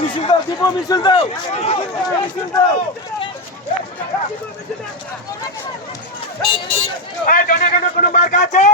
মিছিল দাও দিব মিছিল দাও মিছিল দাও কোনো মার্কা আছে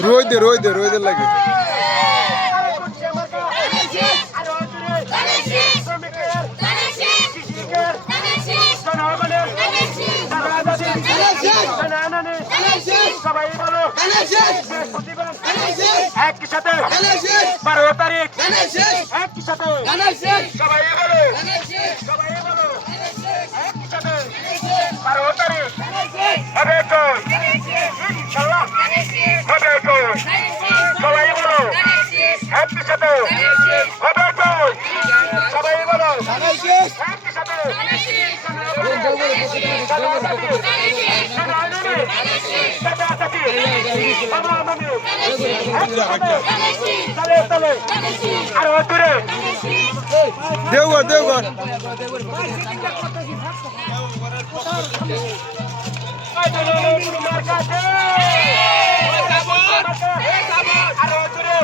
रोई दे लगे একই সাথে 12 তারিখ একই সাথে সবাই বলো সবাই বলো একই সাথে 12 তারিখ হবে তো ইনশাআল্লাহ হবে তো সবাই বলো একই সাথে হবে তো সবাই বলো একই সাথে देवगढ़ কাছে আরো জোরে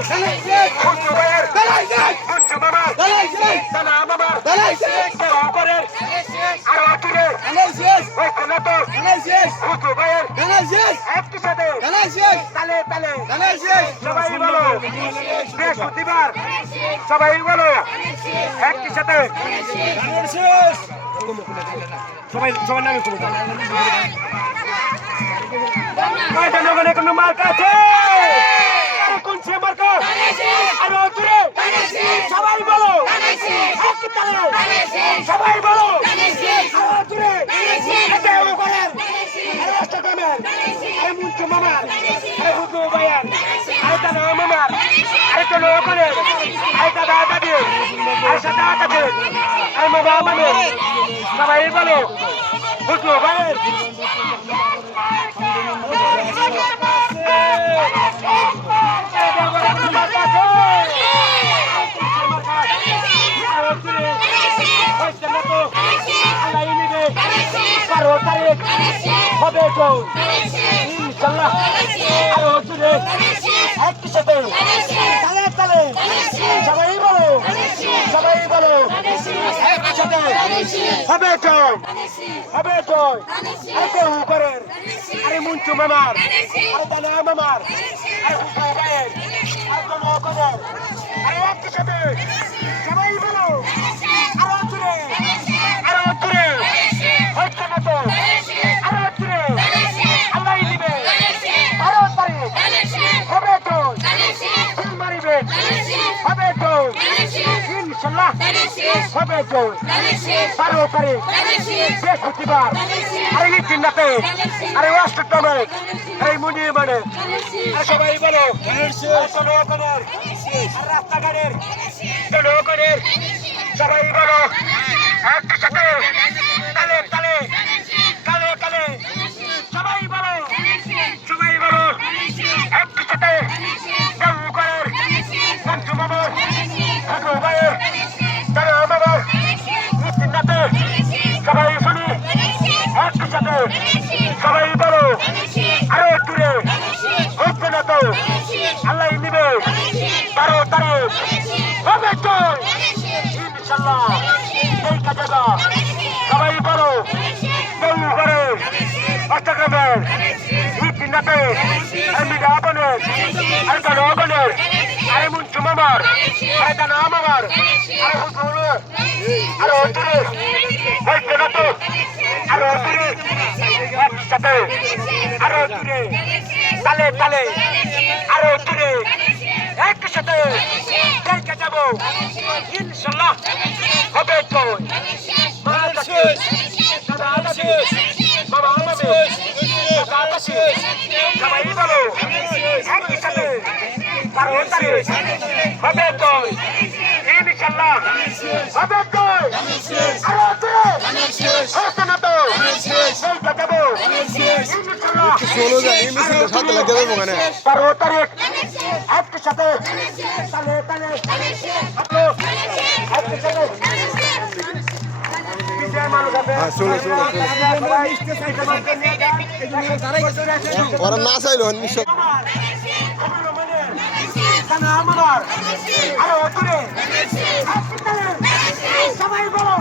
সবাই বলো একই সাথে সবাই সবার নামে জনগণের কোনো মার্কা আছে কোন সে মার্কা আরো জোরে সবাই বলো একই তালে সবাই বলো আরো জোরে মামার হুজু ভাইয়ার আরেকটা নাম মামার আরেকটা লোক করে আরেকটা দাদা দিয়ে আরেকটা দাদা দিয়ে আর মা বাবা মানে সবাই বলো হুজু ভাইয়ের হবে তো ইনশাআল্লাহ আরো জোরে একই সাথে তালে তালে সবাই বলো একই সাথে হবে তো এত করেন আরে মুন্টু মামার আরে তানা মামার আরে হুসা ভাইয়ের আর কোনো করেন আরে একই সাথে সবাই বলো আরো জোরে হচ্ছে না তো আরো জোরে আল্লাহ দিবে 12 তারিখ হবে তো ফুল মারিবে হবে তো ইনশাআল্লাহ হবে তো 12 তারিখ বৃহস্পতিবার আরে এই দিনটাতে আরে অষ্টমে এই মুনি মানে আর সবাই বলো জনগণের আর রাস্তাঘাটের জনগণের সবাই বলো একই সাথে তালে তালে কালে কালে সবাই বলো একই সাথে জনগণের মঞ্চু মামার হুজু ভাইয়ের তারা মামার দিনটাতে সবাই শুনি একই সাথে সবাই বলো আরো দূরে হচ্ছে না তো আল্লাহ নিবে 12 তারিখ হবে তো ইনশাআল্লাহ এই কাজটা সবাই বলো কেউ করে অষ্টগ্রামের এই দিনটাতে আমি রাবণের আর জনগণের আরে মুন্টু মামার আরে তানা মামার আরে হুজুর আরো দূরে হচ্ছে না তো আরো দূরে একসাথে আরো দূরে তালে তালে আরো দূরে একই সাথে দেখে যাবো ইনশাআল্লাহ হবে তো সবাই বলো একই সাথে 12 তারিখ হবে তো ইনশাআল্লাহ হবে তো আরো দূরে হচ্ছে না তো দেখে যাবো ইনশাআল্লাহ চলো যাই এই মিছিলটা সাথে লাগে দেবো কেন 12 তারিখ একই সাথে তালে তালে একই সাথে হ্যাঁ চলো ওরা না চাইলো নিশ্চয় সবাই বলো